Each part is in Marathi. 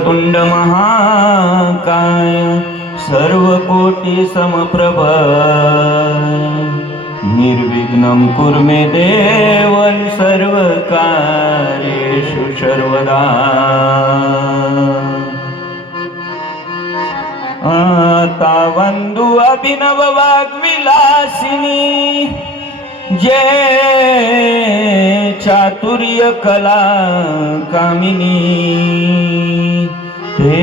तुंड महाकाय सर्वकोटि समप्रभ निर्विघ्नं कुरु मे देव सर्वकार्येषु सर्वदा। तावंदु अभिनव वाग्विलासिनी जय चातुर्य कला कामिनी हे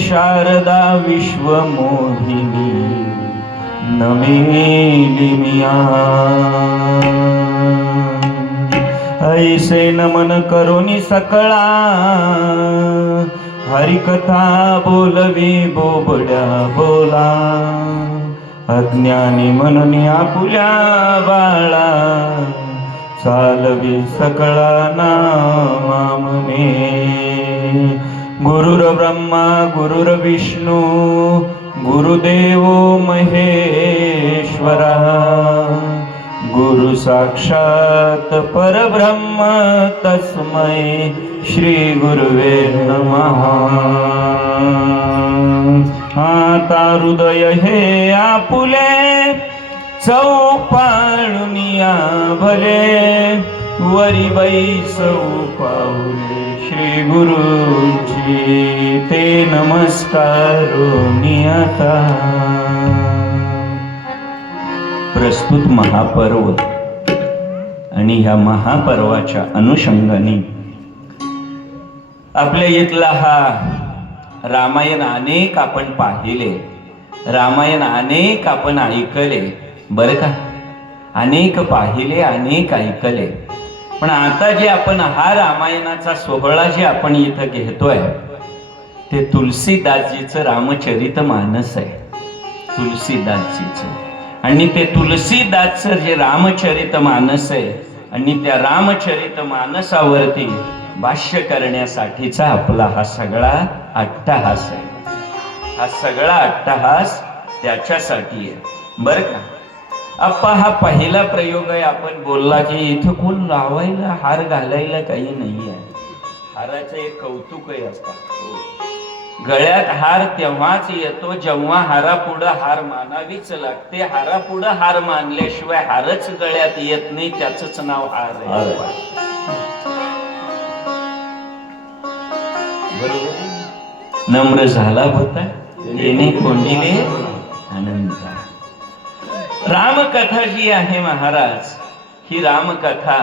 शारदा विश्वमोहिनी नमेली मिया। ऐसे नमन करोनी सकळा हरिकथा बोलवी बोबड्या बोला अज्ञानी म्हणून आपुल्या बाळा चालवी सकळा नामा म्हणे। गुरुर ब्रह्मा गुरुर विष्णू गुरुदेव महेश्वरा गुरु साक्षात परब्रह्म तस्मै श्री गुरुवे नमः। आता हृदय हे आपुले चौपाळुनिया भले वरी बैसौ पाऊले श्री गुरुजी ते नमस्कारोनी आता। प्रस्तुत महापर्व आणि ह्या महापर्वाच्या अनुषंगाने आपल्या इथला हा रामायण अनेक आपण पाहिले, रामायण अनेक आपण ऐकले बरं का, अनेक पाहिले अनेक ऐकले। पण आता जे आपण हा रामायणाचा सोहळा जे आपण इथं घेतोय ते तुलसीदासजीचं रामचरितमानस आहे, तुलसीदासजीचं। आणि ते तुलसीदासचं जे रामचरितमानस आहे आणि त्या रामचरितमानसावरती भाष्य करण्यासाठीचा आपला हा सगळा अट्टहास आहे, हा सगळा अट्टहास त्याच्यासाठी आहे बरं का। अप्पा हा पहिला प्रयोग आहे, आपण बोलला की इथं कोण लावायला हार घालायला काही नाही आहे, हाराचं एक कौतुकही असतं। गळ्यात हार तेव्हाच येतो जेव्हा हारापुढं हार मानावीच लागते, हारापुढं हार मानल्याशिवाय हारच गळ्यात येत नाही, त्याच नाव हार आहे बरोबर। नम्र झाला होता येणे कोंडिले अनंता। रामकथा जी आहे महाराज, ही रामकथा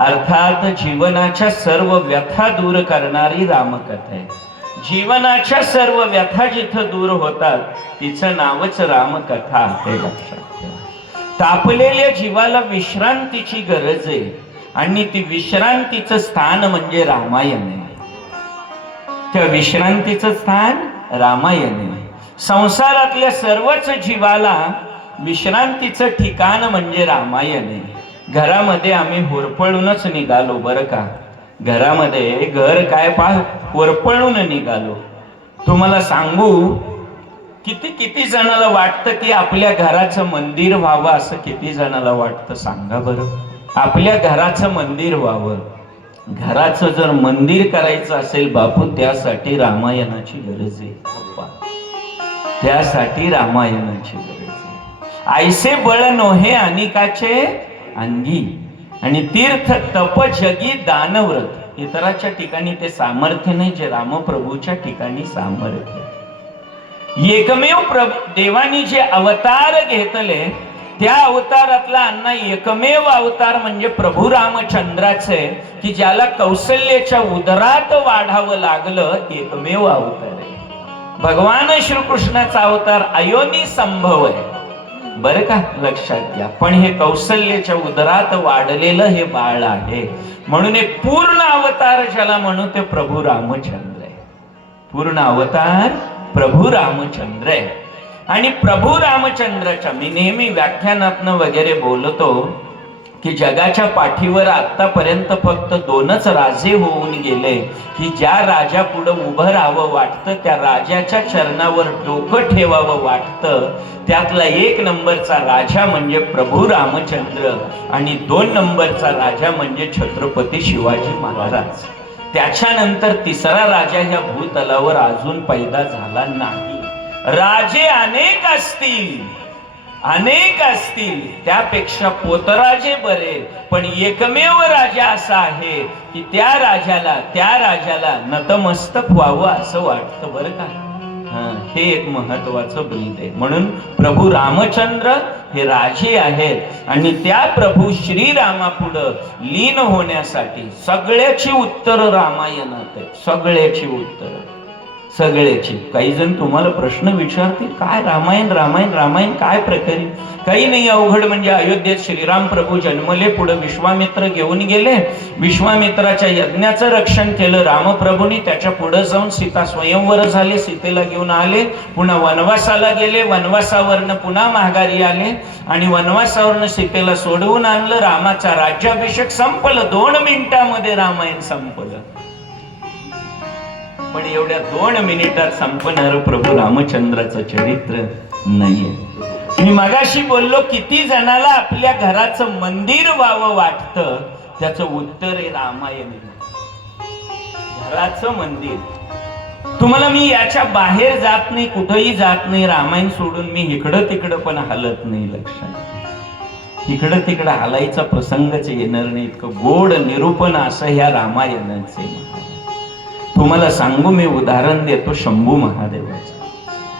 अर्थात जीवनाच्या सर्व व्यथा दूर करणारी रामकथा आहे। जीवनाच्या सर्व व्यथा जिथं दूर होतात तिचं नावच रामकथा आहे, लक्षात ठेवा। तापलेल्या जीवाला विश्रांतीची गरज आहे आणि ती विश्रांतीचं स्थान म्हणजे रामायण आहे। त्या विश्रांतीचं स्थान रामायण आहे। संसारातल्या सर्वच जीवाला विश्रांतीचं ठिकाण म्हणजे रामायण आहे। घरामध्ये आम्ही होरपळूनच निघालो बरं का, घरामध्ये घर काय होरपळून निघालो। तुम्हाला सांगू किती किती जणाला वाटतं की आपल्या घराचं मंदिर व्हावं, असं किती जणाला वाटतं सांगा बरं। आपल्या घराचं मंदिर व्हावं, घराचं जर मंदिर करायचं असेल बापू त्यासाठी रामायणाची गरज आहे, त्यासाठी रामायणाची गरज आहे। ऐसे बळ नोहे अनिकाचे अंगी आणि तीर्थ तप जगी दानव्रत। इतराच्या ठिकाणी ते सामर्थ्य नाही जे रामप्रभूच्या ठिकाणी सामर्थ्य। एकमेव देवानी जे अवतार घेतले त्या अवतारातला अन्ना एकमेव अवतार म्हणजे प्रभू रामचंद्राचे, की ज्याला कौशल्याच्या उदरात वाढावं लागलं, एकमेव अवतार आहे। भगवान श्रीकृष्णाचा अवतार अयोनी संभव आहे बरं का, लक्षात घ्या। पण हे कौशल्याच्या उदरात वाढलेलं हे बाळ आहे, म्हणून एक पूर्ण अवतार ज्याला म्हणू ते प्रभू रामचंद्र आहे। पूर्ण अवतार प्रभू रामचंद्र आहे। आणि प्रभू रामचंद्राच्या मी नेहमी व्याख्यानातनं वगैरे बोलतो की जगाच्या पाठीवर आतापर्यंत फक्त दोनच राजे होऊन गेले की ज्या राजा पुढे उभं राहावं वाटतं, त्या राजाच्या चरणावर डोकं ठेवावं वाटतं। त्यातला एक नंबरचा राजा म्हणजे प्रभू रामचंद्र आणि दोन नंबरचा राजा म्हणजे छत्रपती शिवाजी महाराज। त्याच्यानंतर तिसरा राजा ह्या भूतलावर अजून पैदा झाला नाही. राजे अनेक असतील त्यापेक्षा पोतराजे बरे, पण एकमेव राजा असा आहे की त्या राजाला नतमस्तक व्हावं असं वाटतं बरं का. हे एक महत्वाचं ब्रीद आहे. म्हणून प्रभू रामचंद्र हे राजे आहेत आणि त्या प्रभू श्रीरामापुढं लीन होण्यासाठी सगळ्याची उत्तर रामायणात आहेत. सगळ्याची. काही जण तुम्हाला प्रश्न विचारतील, काय रामायण काय प्रकारे? काही नाही अवघड. म्हणजे अयोध्येत श्रीराम प्रभू जन्मले, पुढे विश्वामित्र घेऊन गेले, विश्वामित्राच्या यज्ञाचं रक्षण केलं रामप्रभूंनी, त्याच्या पुढे जाऊन सीता स्वयंवर झाले, सीतेला घेऊन आले, पुन्हा वनवासाला गेले, वनवासावरनं पुन्हा माघारी आले आणि वनवासावरनं सीतेला सोडवून आणलं. रामाचा राज्याभिषेक संपलं, 2 मिनिटामध्ये रामायण संपलं. पण एवढ्या 2 मिनिटात संपणार प्रभू रामचंद्राचं चरित्र नाहीये. मी मगाशी बोललो, किती जणाला आपल्या घराचं मंदिर व्हावं वाटतं, त्याचं उत्तर आहे रामायण. घराचं मंदिर. तुम्हाला मी याच्या बाहेर जात नाही, कुठेही जात नाही. रामायण सोडून मी इकडं तिकडं पण हलत नाही. लक्षात, इकडं तिकडं हलायचा प्रसंगच येणार नाही. इतकं गोड निरूपण असं ह्या रामायणाचे. तुम्हाला सांगू, मी उदाहरण देतो शंभू महादेवाचं.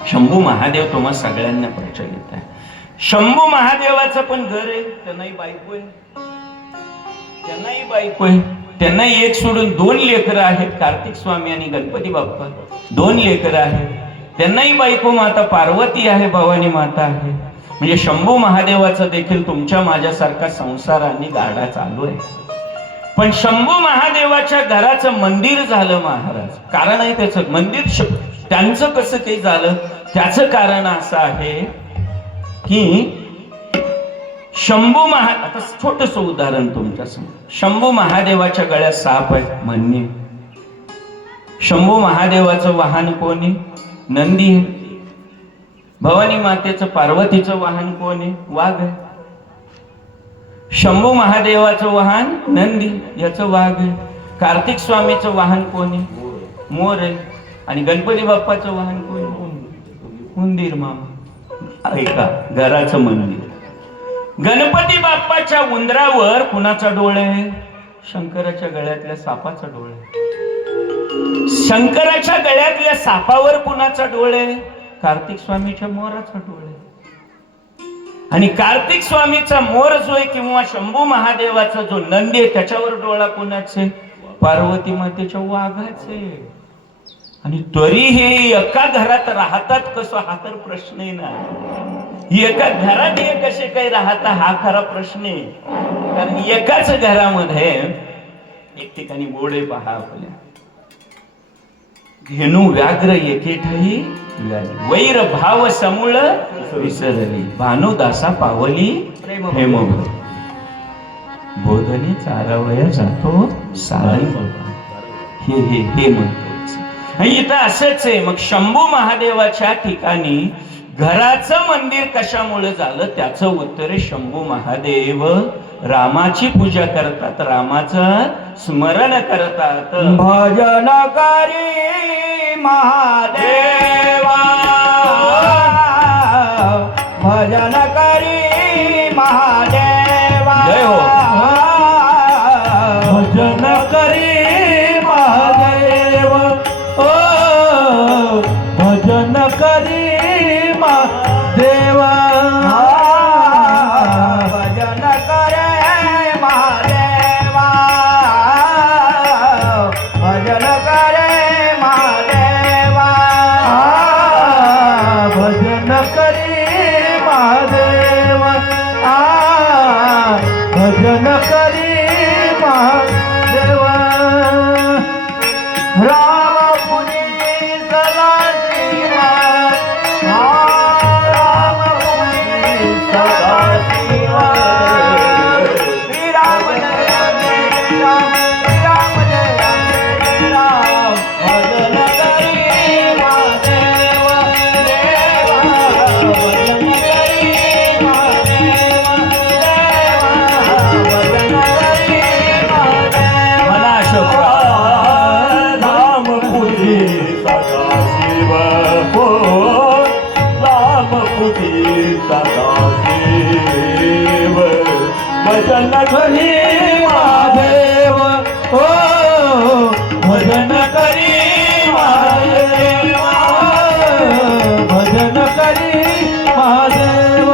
शंभू महादेव तुम्हा सगळ्यांना प्रचलित आहे. शंभू महादेवाचं पण घर आहे, त्यांनाही बायको आहे. त्यांनाही एक सोडून 2 लेकरं आहेत, कार्तिक स्वामी आणि गणपती बाप्पा. 2 लेकरं आहेत. त्यांनाही बायको माता पार्वती आहे, भवानी माता आहे. म्हणजे शंभू महादेवाचा देखील तुमच्या माझ्यासारखा संसार आणि गाडा चालू आहे. पण शंभू महादेवाच्या घराचं मंदिर झालं महाराज. कारण आहे त्याचं मंदिर. त्यांचं कसं काही झालं, त्याचं कारण असं आहे की आता छोटस उदाहरण तुमच्या समोर. शंभू महादेवाच्या गळ्यात साप आहे, म्हणणे. शंभू महादेवाचं वाहन कोणी? नंदी आहे. भवानी मातेचं पार्वतीचं वाहन कोणी? वाघ आहे. शंभू महादेवाचं वाहन नंदी, याचं वाघ आहे. कार्तिक स्वामीचं वाहन कोणी? मोर आहे. आणि गणपती बाप्पाचं वाहन कोणी? उंदीर मामा. ऐका, घराचं मंदिर. गणपती बाप्पाच्या उंदरावर कुणाचा डोळे? शंकराच्या गळ्यातल्या सापाचा डोळे. शंकराच्या गळ्यातल्या सापावर कुणाचा डोळे? कार्तिक स्वामीच्या मोराचा डोळे. आणि कार्तिक स्वामीचा मोर जो आहे किंवा शंभू महादेवाचा जो नंदी आहे, त्याच्यावर डोळा कोणाचे? पार्वती मातेच्या वाघाचे. आणि तरीही एका घरात राहतात कसं, हा तर प्रश्न आहे ना. एका घरात हे कसे काही राहतात, हा खरा प्रश्न आहे. कारण एकाच घरामध्ये एक ठिकाणी बोडे पहा आपल्या. धेनू व्याघ्र एके ठाई वैर भाव समूळ विसरली, भानुदासा पावली हेम बोधने चारावया जातो सारी. हे म्हणतो. इथं असंच आहे. मग शंभू महादेवाच्या ठिकाणी घराचं मंदिर कशामुळे झालं, त्याचं उत्तर आहे शंभू महादेव रामाची पूजा करतात, रामाचं स्मरण करतात. भजन करी महादेवा, भजन करी महादेवा. जय हो. भजन करी महादेव, ओ भजन करी महादेवा. भजन करे महादेवा, भजन करे महादेवा. सदाशिव हो रामपुरी सदाशिव भजन करी महादेव हो भजन करी महादेव भजन करी महादेव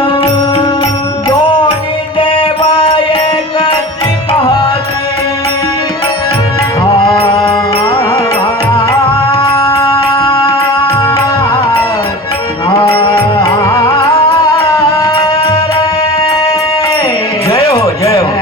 दोन्ही देव एकच पाहते जय हो जय हो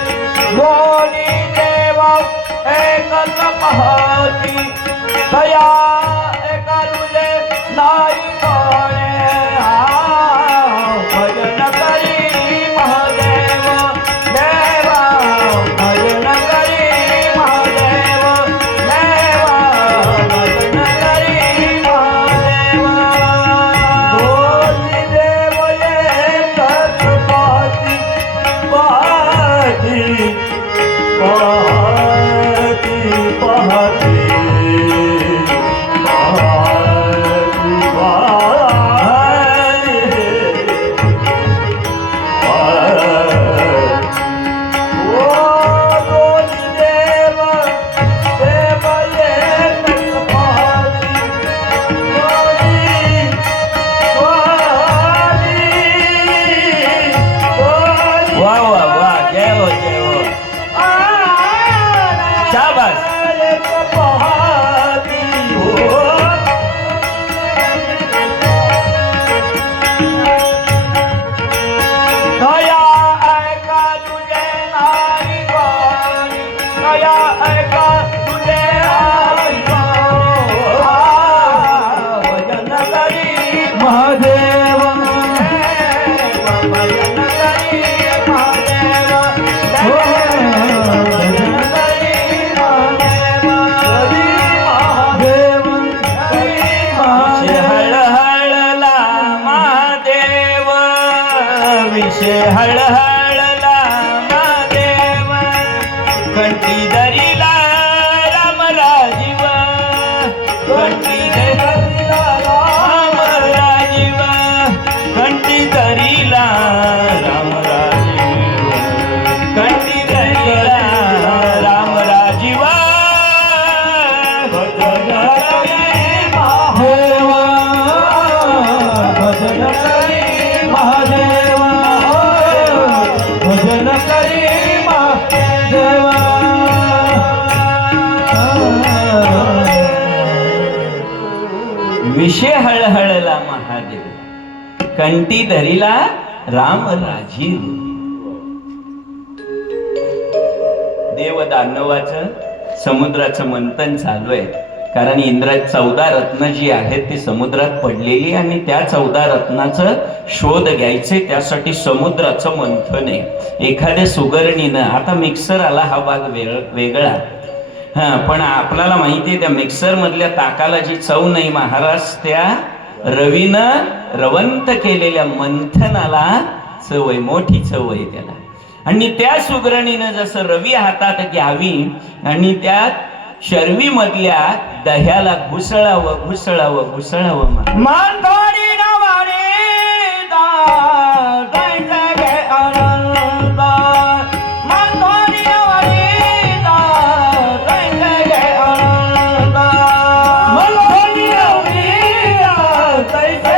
दोन्ही देव एकच पाहती दया एका तुझे नाही कोणे भजन करी महादेव देवा भजन करी महादेव देवा भजन करी महादेव दोन्ही देव एकच पाहती पाहती पाहती पाहती वा वा वा जय हो जय हो शाबास दया ऐका तुझे नाही कोणी दया ऐका तुझे नाही कोणी भजन करी महादेव भजन करी महादेव भजन करी महादेव महादेव विषय हळहळला महादेव विषय हळहळला महादेव कंठी धरिला राम राजीव कंठी धरिला राम राजीव कंठी धरिला राम राजीव कंठी धरिला राम राजीव भजन करी महादेव भजन करी महादेव भजन करी महादेव विषय हळहळला महादेव कंठी धरिला राम राजीव देव दानवाचं समुद्राचं मंथन चालू आहे कारण इंद्र 14 रत्न जी आहेत ती समुद्रात पडलेली आणि त्या 14 रत्नाचं शोध घ्यायचे त्यासाठी समुद्राचं मंथन आहे एखाद्या सुगरणीनं आता मिक्सर आला हा भाग वेगळा पण आपल्याला माहिती आहे त्या मिक्सर मधल्या ताकाला जी चव नाही महाराज त्या रवीनं रवंत केलेल्या मंथनाला चव आहे मोठी चव आहे त्याला आणि त्या सुगरणीनं जसं रवी हातात घ्यावी आणि त्या शर्वी मधल्या दह्याला घुसळावं घुसळावं घुसळावं मानधोरी नवाने दैसे आनंद मानधोरी नवाने दैसे आनंद मानधोरी नवाने दैसे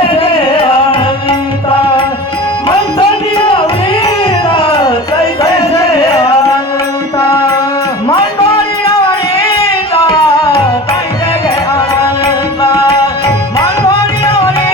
आनंद मानधोरी नवाने दैसे आनंद मानधोरी नवाने दैसे आनंद मानधोरी नवाने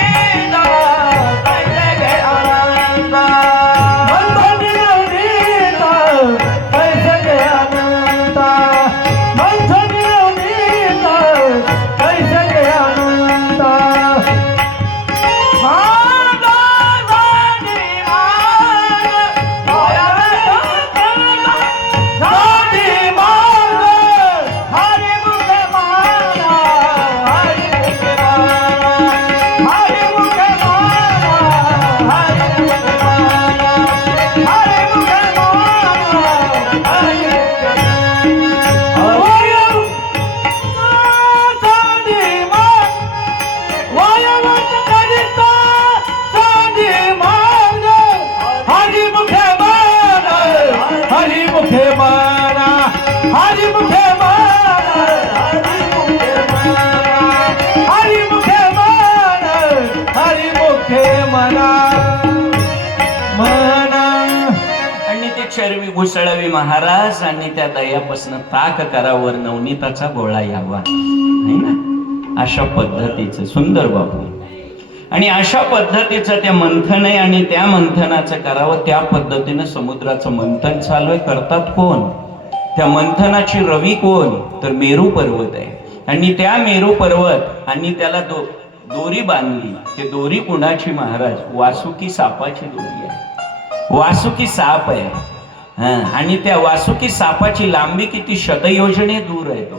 म्हणा म्हणा. आणि ते चरवी घुसळावी महाराज आणि त्या दह्यापासून ताक करावर नवनीताचा गोळा यावा, है ना? अशा पद्धतीचं सुंदर बाबू. आणि अशा पद्धतीचं ते मंथन आहे आणि त्या मंथनाचं करावं. त्या पद्धतीनं समुद्राचं मंथन चालू आहे. करतात कोण? त्या मंथनाची रवी कोण? तर मेरू पर्वत आहे. आणि त्या मेरू पर्वत आणि त्याला दोरी बांधली. ते दोरी कुणाची महाराज? वासुकी सापाची दोरी आहे. वासुकी साप आहे. आणि त्या वासुकी सापाची लांबी किती? शतयोजने दूर आहे तो,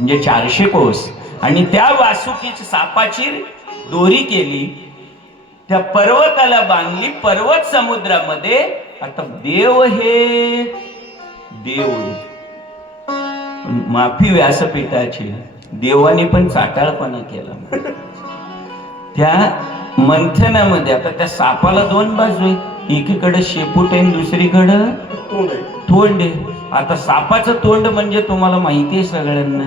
म्हणजे 400 कोस. आणि त्या वासुकी सापाची दोरी केली, त्या पर्वताला बांधली. पर्वत समुद्रामध्ये. आता देव हे देव, माफी व्यासपीठाची, देवाने पण चाटाळपणा केला त्या मंथनामध्ये. आता त्या सापाला 2 बाजू आहे, एकीकडे शेपूट आहे, दुसरीकडं तोंड आहे. आता सापाचं तोंड म्हणजे तुम्हाला माहिती आहे सगळ्यांना.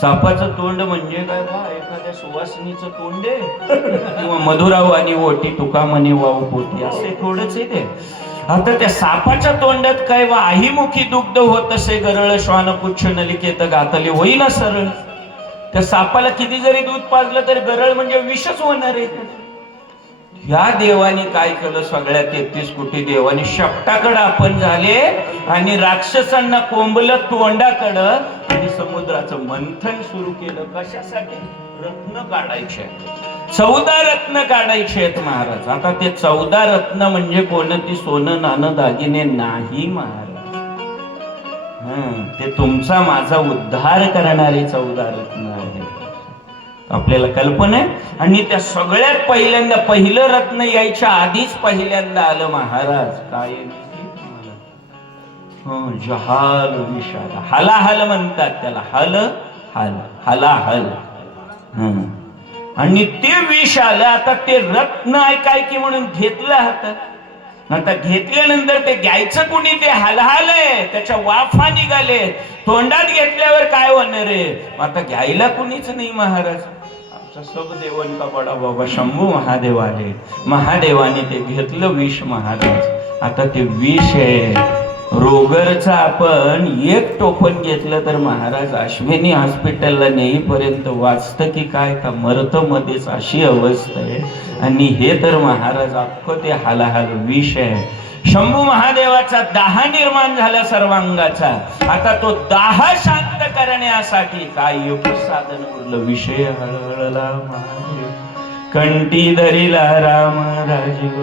सापाचं तोंड म्हणजे काय? बा एखाद्या सुवासिनीचं तोंड आहे किंवा मधुराव आणि ओटी तुका म्हणे वाव पोटी, असे थोडंच आहे ते. आता त्या सापाच्या तोंडात काय? वा आहीमुखी दुग्ध होत असे गरळ श्वान पुच्छ नलिकेत गातले होईना सरळ. त्या सापाला किती जरी दूध पाजलं तरी गरळ म्हणजे विषच होणार आहे. या देवाने काय केलं? सगळ्या 33 कोटी देवाने शेपटाकडं आपण झाले आणि राक्षसांना कोंबलं तोंडाकडं आणि समुद्राचं मंथन सुरू केलं. कशासाठी? रत्न काढायचे, 14 रत्न काढायचे आहेत महाराज. आता ते 14 रत्न म्हणजे कोणती? सोनं नाणं दागिने नाही महाराज. ते तुमचा माझा उद्धार करणारे 14 रत्न आहे. आपल्याला कल्पना आहे. आणि त्या सगळ्यात पहिल्यांदा पहिलं रत्न यायच्या आधीच पहिल्यांदा आलं महाराज. काय? जहाल विशाल, हलाहल म्हणतात त्याला. हल हल हलाहल. आणि ते विष आलं. आता ते रत्न आहे काय की म्हणून घेतलं हातात. आता घेतल्यानंतर ते घ्यायचं कुणी? ते हलहाल आहे, त्याच्या वाफा निघाले. तोंडात घेतल्यावर काय होणार आहे? आता घ्यायला कुणीच नाही महाराज. आमचा सब देवन का बडा बाबा शंभू महादेव आले. महादेवाने ते घेतलं विष महाराज. आता ते विष आहे रोगरचं. आपण 1 टोपण घेतलं तर महाराज अश्विनी हॉस्पिटलला नेईपर्यंत वाचतं की काय का मरतं मध्येच, अशी अवस्था आहे. आणि हे तर महाराज अख्खं ते हालाहाल विष आहे. शंभू महादेवाचा दाह निर्माण झाला सर्वांगाचा. आता तो दाह शांत करण्यासाठी काय योग साधन उरलं? विषय हळहळला महादेव कंठी धरिला राम राजीव.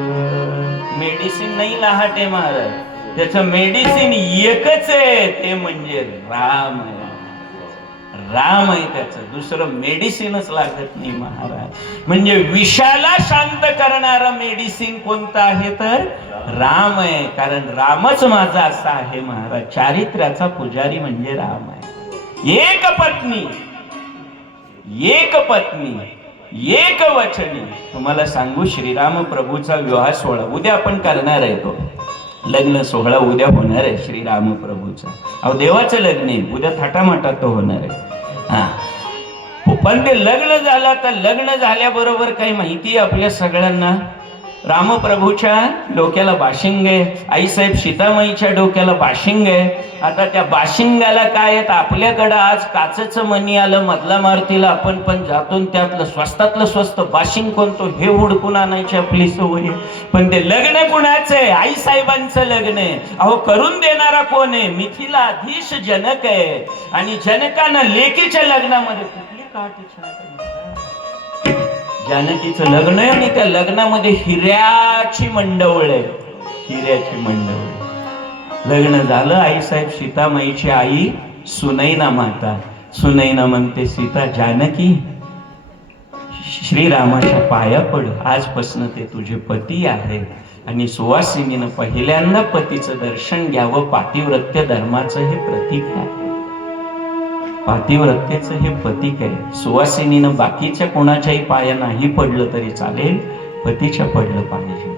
मेडिसिन नाही लहाटे महाराज, त्याचं मेडिसिन एकच आहे, ते म्हणजे राम आहे. राम आहे त्याचं, दुसरं मेडिसिनच लागत नाही महाराज. म्हणजे विषाला शांत करणारा मेडिसिन कोणता आहे? तर राम आहे. कारण रामच माझा असा आहे महाराज. चारित्र्याचा पुजारी म्हणजे राम आहे. एक पत्नी, एक पत्नी, एक वचनी. तुम्हाला सांगू, श्रीराम प्रभूचा विवाह सोहळा उद्या आपण करणार आहे. तो लग्न सोहळा उद्या होणार आहे श्रीराम प्रभूचा. अहो देवाचं लग्न आहे उद्या, थाटामाटात तो होणार आहे. पण ते लग्न झालं. तर लग्न झाल्याबरोबर काही माहिती आपल्या सगळ्यांना, रामप्रभूच्या डोक्याला बाशिंग आहे, आईसाहेब सीतामाईच्या डोक्याला बाशिंग आहे. आता त्या बाशिंगाला काय आहे? आपल्याकडं आज काचेचं मणी आलं मधला मारुतीला, आपण पण जातो त्यातलं स्वस्तातलं स्वस्त बाशिंग कोणतं हे हुडकून आणायची आपली सवय. पण ते लग्न कुणाचं आहे? आईसाहेबांचं लग्न आहे. अहो करून देणारा कोण आहे? मिथिलाधीश जनक आहे. आणि जनकानं लेकीच्या लग्नामध्ये कुठली काठी? जानकीचं लग्न आहे आणि त्या लग्नामध्ये हिऱ्याची मंडवळ आहे. हिऱ्याची मंडवळ. लग्न झालं. आईसाहेब सीतामाईची आई सुनैना माता. सुनैना म्हणते, सीता जानकी श्रीरामाच्या पाया पड. आजपासून ते तुझे पती आहेत. आणि सुवासिनीनं पहिल्यांदा पतीचं दर्शन घ्यावं. पातिव्रत्य धर्माचं हे प्रतीक आहे. पातिव्रत्येचं हे प्रतीक आहे. सुवासिनीनं बाकीच्या कोणाच्याही पाया नाही पडलं तरी चालेल, पतीच्या पडलं पाहिजे.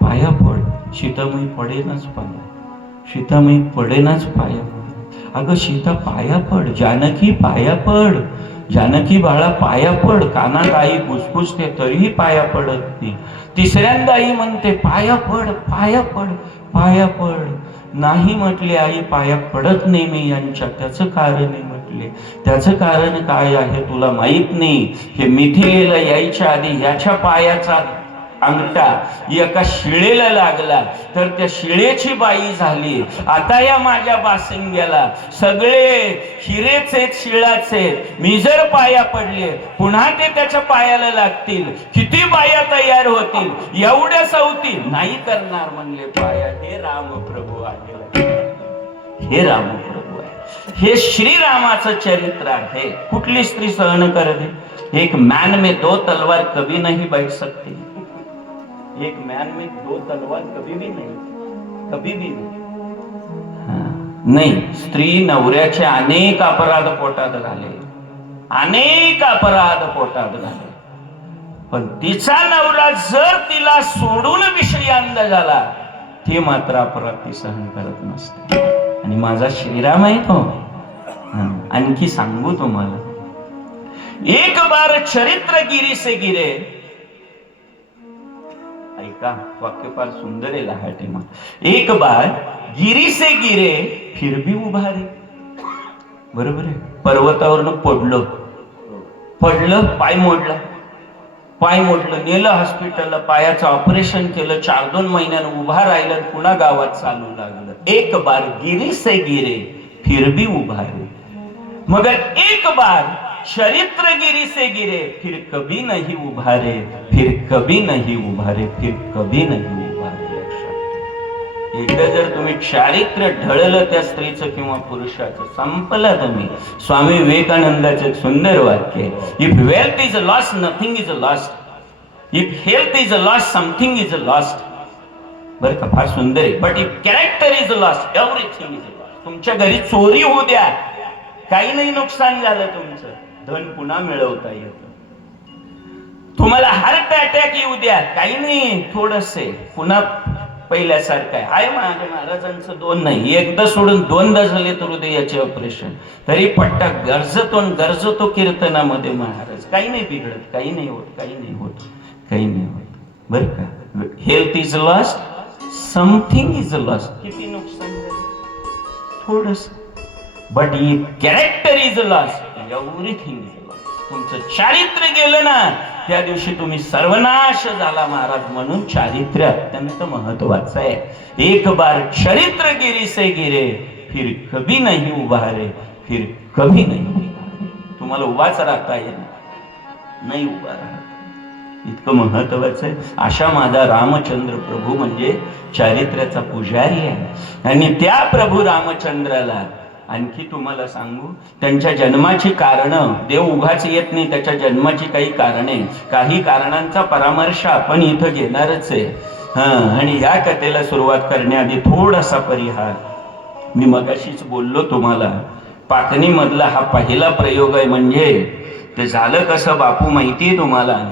पाया पड. सीतामाई पडेनच पाया. सीतामाई पडेनच पाया. अगं सीता पाया पड, जानकी पाया पड. जानकी बाळा पाया पड. कानात आई पुसपुसते तरीही पाया पडत नाही. तिसऱ्यांदा आई म्हणते पाया पड, पाया पड, पाया पड. नाही म्हटले आई पाया पडत नाही मी यांच्या. त्याचं कारण आहे म्हटले. त्याचं कारण काय आहे तुला माहित नाही. हे मिथिलेला यायच्या आधी याच्या पायाचा अंगठा एका शिळेला लागला तर त्या शिळेची बाई झाली. आता या माझ्या बासिंग्याला सगळे हिरेच आहेत, शिळाच आहेत. मी जर पाया पडले पुन्हा ते त्याच्या पायाला लागतील. किती बाया तयार होतील. एवढ्या सवती नाही करणार म्हणले पाया. हे रामप्रभू आहे, हे रामप्रभू आहे. हे श्रीरामाचं चरित्र आहे. कुठली स्त्री सहन करते. एक मैन में दो तलवार कभी नहीं बैठ सकती. एक मैन में दो तलवार कभी भी नहीं, कभी भी नहीं. नाही, स्त्री नवऱ्याचे अनेक अपराध पोटात घाले, अनेक अपराध पोटात घाले, पण तिचा नवरा जर तिला सोडून विषयांध झाला ती मात्र अपराध ती सहन करत नसते. आणि माझा श्रीराम आहे तो. आणखी सांगू तुम्हाला. एक बार चरित्र गिरी से गिरे. ऐका, वाक्य फार सुंदर आहे लहाटे. एक बार गिरी से गिरे फिर भी उभारे. बरोबर आहे. पर्वतावरनं पडलं, पाय मोडलं, नेलं हॉस्पिटलला, पायाचं ऑपरेशन केलं, 4-2 महिन्यानं उभा राहिलं, पुन्हा गावात चालू लागलं. एक बार गिरी से गिरे फिर भी उभारे, मगर एक बार चरित्र गिरी से गिरे फिर कभी नहीं उभारे, फिर कभी नहीं उभारे, फिर कभी नहीं उभारे. लक्षात. एकदा जर तुम्ही चारित्र्य ढळलं त्या स्त्रीचं किंवा पुरुषाचं, संपलं तुम्ही. स्वामी विवेकानंदाचं एक सुंदर वाक्य. If wealth is lost nothing is lost. If health is lost something is lost. बरं का, फार सुंदर आहे. But if character is lost everything is lost. तुमच्या घरी चोरी होऊ द्या, काही नाही नुकसान झालं तुमचं, धन पुन्हा मिळवता येतं. तुम्हाला हार्ट अटॅक येऊ द्या, काही नाही, थोडस पुन्हा पहिल्यासारखं आहे. माझ्या महाराजांचं 2 नाही, एकदा सोडून 2दा झाले तर हृदयाचे ऑपरेशन, तरी पट्टा गरजतो कीर्तनामध्ये महाराज. काही नाही बिघडत, काही नाही होत, काही नाही होत, काही नाही होत. बरं का. Health is lost something is lost. किती नुकसान झालं, थोडस. But if character is lost everything is lost. तुमचं चारित्र्य गेलं ना त्या दिवशी तुम्ही सर्वनाश झाला महाराज. म्हणून चारित्र्य अत्यंत महत्वाचं आहे. एक बार चरित्र गिरी से गिरे फिर कभी नहीं उभारे, फिर कभी नहीं उभारे. तुम्हाला उभाच राहता येईल नाही, उभा राहता. इतकं महत्वाचं आहे. अशा माझा रामचंद्र प्रभू म्हणजे चारित्र्याचा पुजारी आहे. आणि त्या प्रभू रामचंद्राला आणखी तुम्हाला सांगू, त्यांच्या जन्माची कारणं, देव उगाच येत नाही, त्याच्या जन्माची काही कारणे, काही कारणांचा परामर्श आपण इथं घेणारच आहे. आणि या कथेला सुरुवात करण्याआधी थोडासा परिहार. मी मगाशीच बोललो तुम्हाला, पाकणीमधला हा पहिला प्रयोग आहे. म्हणजे ते झालं कसं बापू माहितीये तुम्हाला.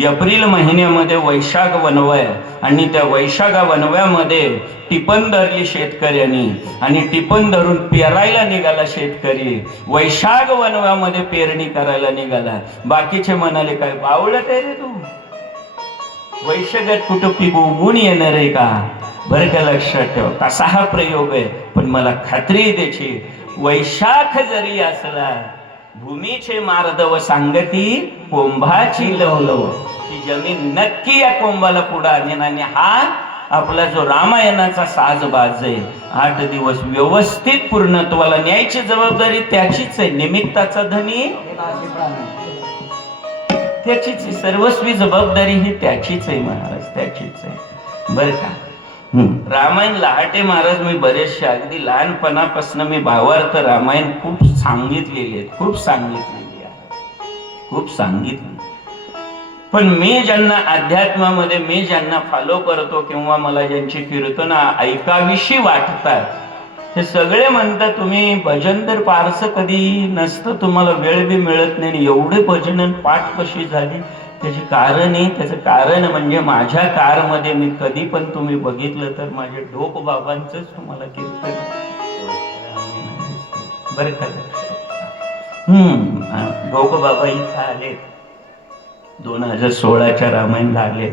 एप्रिल महिन्यामध्ये वैशाख वनवय, आणि त्या वैशाख वनव्यामध्ये टिपण धरली शेतकऱ्यांनी, आणि टिपण धरून पेरायला निघाला शेतकरी. वैशाख वनव्यामध्ये पेरणी करायला निघाला. बाकीचे म्हणाले काय बावळत आहे रे तू, वैशाखात कुठं पीक उगून येणार आहे का. बरं का, लक्षात ठेव. कसा हा प्रयोग आहे, पण मला खात्री आहे त्याची. वैशाख जरी असला, भूमीचे मार्दव सांगती कोंभाची लवलव. ही जमीन नक्की या कोंभाला पुढे आणेन. आणि हा आपला जो रामायणाचा साजबाज आहे, 8 दिवस व्यवस्थित पूर्णत्वाला न्यायची जबाबदारी त्याचीच आहे. निमित्ताचा धनी त्याचीच आहे. सर्वस्वी जबाबदारी ही त्याचीच आहे महाराज, त्याचीच आहे. बर का. रामायण लहाटे महाराज मी बरेचसे अगदी लहानपणापासून मी भावार्थ रामायण खूप सांगितलेले आहेत, खूप सांगितलेली आहे, खूप सांगितली. पण मी ज्यांना अध्यात्मामध्ये मी ज्यांना फॉलो करतो किंवा मला ज्यांची कीर्तनं ऐकावीशी वाटतात, हे सगळे म्हणतात तुम्ही भजन तर फारसं कधी नसतं, तुम्हाला वेळ बी मिळत नाही. एवढे भजन पाठ कशी झाली त्याचे कारण आहे. त्याचं कारण म्हणजे माझ्या कारमध्ये मी कधी पण तुम्ही बघितलं तर माझे ढोक बाबांचंच तुम्हाला कीर्तन. बरं का. गोगोबाबा इथं आले, 2016च्या रामायणला आले.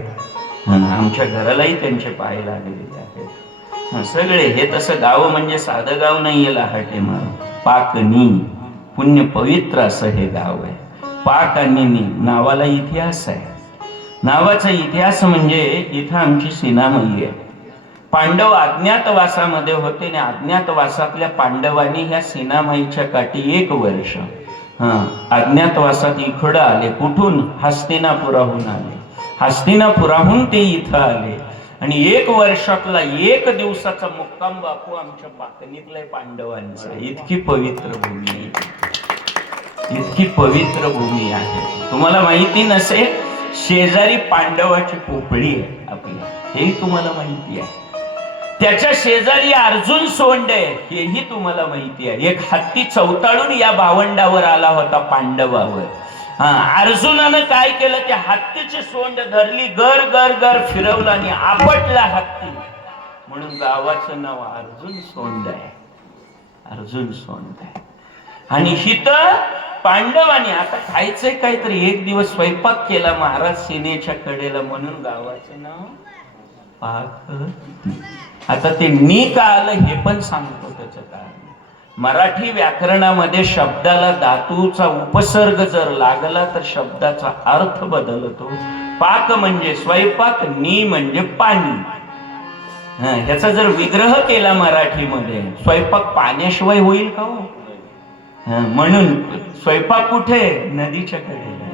आमच्या घरालाही त्यांचे पाय लागलेले आहेत. सगळे हे तसं गाव म्हणजे साधं गाव नाहीये, लहाटे मार पाकनी पुण्य पवित्र असं हे गाव आहे. पाक आणि नी नावाला इतिहास आहे. नावाचा इतिहास म्हणजे इथं आमची सीनामयी आहे. पांडव अज्ञातवासामध्ये होते आणि अज्ञातवासातल्या पांडवांनी ह्या सीनामाईच्या काठी 1 वर्ष अज्ञातवासात इकडं आले. कुठून? हस्तिनापुराहून आले. हस्तिनापुराहून ते इथं आले आणि 1 वर्षातला 1 दिवसाचा मुक्काम बापू आमच्या पाकणीतल्या पांडवांचा. इतकी पवित्र भूमी आहे, इतकी पवित्र भूमी आहे. तुम्हाला माहिती नसेल, शेजारी पांडवाची पोपळी आहे आपल्या, हेही तुम्हाला माहिती आहे. त्याच्या शेजारी अर्जुन सोंड आहे, हेही तुम्हाला माहिती आहे. एक हत्ती चवताळून या भावंडावर आला होता, पांडवावर. अर्जुनानं काय केलं? त्या हत्तीची सोंड धरली, गर गर गर फिरवला आणि आपटला हत्ती. म्हणून गावाचं नाव अर्जुन सोंड आहे, अर्जुन सोंड आहे. आणि हित पांडवांनी आता खायचंय काहीतरी, 1 दिवस स्वयंपाक केला महाराज सीनेच्या कडेला, म्हणून गावाचं नाव पाक. आता ते नी का आलं हे पण सांगतो. त्याचं कारण मराठी व्याकरणामध्ये शब्दाला धातूचा उपसर्ग जर लागला तर शब्दाचा अर्थ बदलतो. पाक म्हणजे स्वयंपाक, नी म्हणजे पाणी. ह्याचा जर विग्रह केला मराठीमध्ये, स्वयंपाक पाण्याशिवाय होईल का हो? म्हणून स्वयंपाक कुठे? नदीच्या कडेला.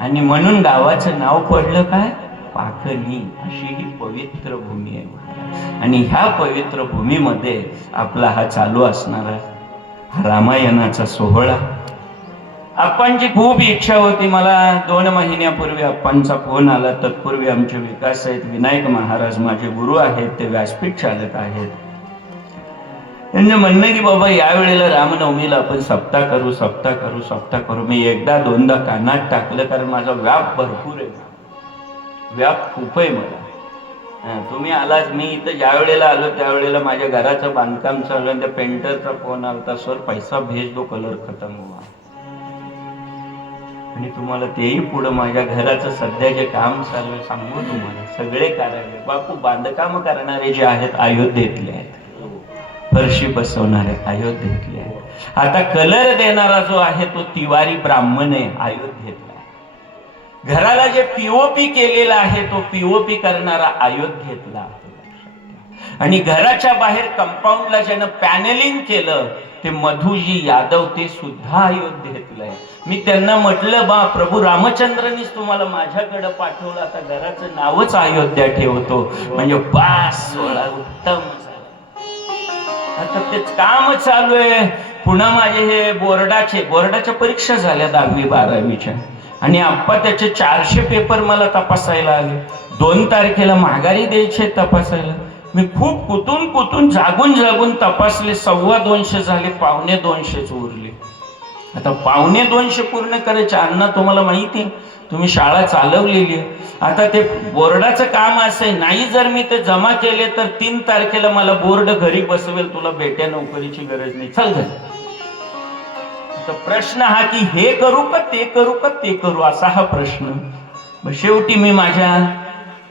आणि म्हणून गावाचं नाव पडलं काय? पाकनी. अशी ही पवित्र भूमी आहे. आणि ह्या पवित्र भूमीमध्ये आपला हा चालू असणारा रामायणाचा सोहळा. आप्पांची खूप इच्छा होती. मला 2 महिन्यापूर्वी आप्पांचा फोन आला. तत्पूर्वी आमचे विकास आहेत, विनायक महाराज माझे गुरु आहेत, ते व्यासपीठ चालक आहेत. त्यांचं म्हणणं की बाबा यावेळेला रामनवमीला आपण सप्ताह करू, सप्ताह करू, सप्ताह करू. मी 1-2दा कानात टाकलं, कारण माझा व्याप भरपूर आहे, व्याप खूप आहे मला. तुम्ही आलाच. मी इथं ज्या वेळेला आलो त्यावेळेला माझ्या घराचं बांधकाम चालू आहे. त्या पेंटरचा फोन आला, सर पैसा भेज दो, कलर खतम हुआ. आणि तुम्हाला तेही पुढं माझ्या घराचं सध्या जे काम चालू आहे सांगू तुम्हाला. सगळे कारागीर बापू बांधकाम करणारे जे आहेत अयोध्येतले आहेत, फरशी बसवणारे अयोध्येतले आहेत. आता कलर देणारा जो आहे तो तिवारी ब्राह्मण आहे, अयोध्येतला. घराला जे पीओपी केलेला आहे तो पीओपी करणारा अयोध्येतला. आणि घराच्या बाहेर कंपाऊंडला ज्यानं पॅनलिंग केलं ते मधुजी यादव, ते सुद्धा अयोध्येतलं आहे. मी त्यांना म्हटलं, बा प्रभू रामचंद्रांनीच तुम्हाला माझ्याकडे पाठवलं, आता घराचं नावच अयोध्या ठेवतो म्हणजे बास, सोहळा उत्तम. आता तेच काम चालू आहे. पुन्हा माझे हे बोर्डाच्या परीक्षा झाल्या 10वी-12वीच्या. आणि आप्पा त्याचे 400 पेपर मला तपासायला आले. 2 तारखेला माघारी द्यायचे तपासायला. मी खूप कुतून जागून तपासले. 225 झाले, 250 उरले. आता 250 पूर्ण करायचे. अण्णा तुम्हाला माहिती आहे, तुम्ही शाळा चालवलेली आहे. आता ते बोर्डाचं काम असं नाही, जर मी ते जमा केले तर 3 तारखेला मला बोर्ड घरी बसवेल, तुला बेट्या नोकरीची गरज नाही, चल घरी. तर प्रश्न हा की हे करू का ते करू का ते करू, असा हा प्रश्न. शेवटी मी माझ्या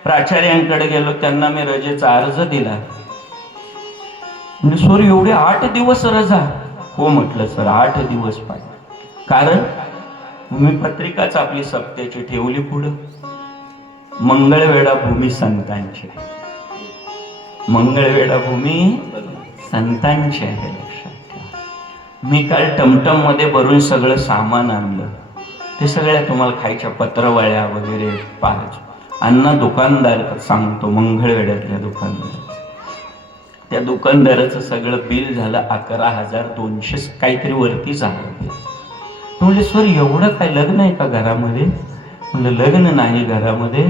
प्राचार्यांकडे गेलो, त्यांना मी रजेचा अर्ज दिला. म्हणजे सर एवढे 8 दिवस रजा? हो म्हटलं सर 8 दिवस पाहिजे. कारण मी पत्रिकाच आपली सप्त्याची ठेवली पुढं. मंगळवेढा भूमी संतांची, मंगळवेढा भूमी संतांची आहे, लक्षात ठेवा. मी काल टमटम मध्ये भरून सगळं सामान आणलं. ते सगळ्या तुम्हाला खायच्या पत्रवळ्या वगैरे पाहायचं. अण्णा दुकानदार सांगतो, मंगळवेढ्यातल्या दुकानदार, त्या दुकानदाराचं सगळं बिल झालं 11,200 काहीतरी वरती झालं. म्हणजे सर एवढं काय, लग्न आहे का घरामध्ये? म्हणलं लग्न नाही घरामध्ये,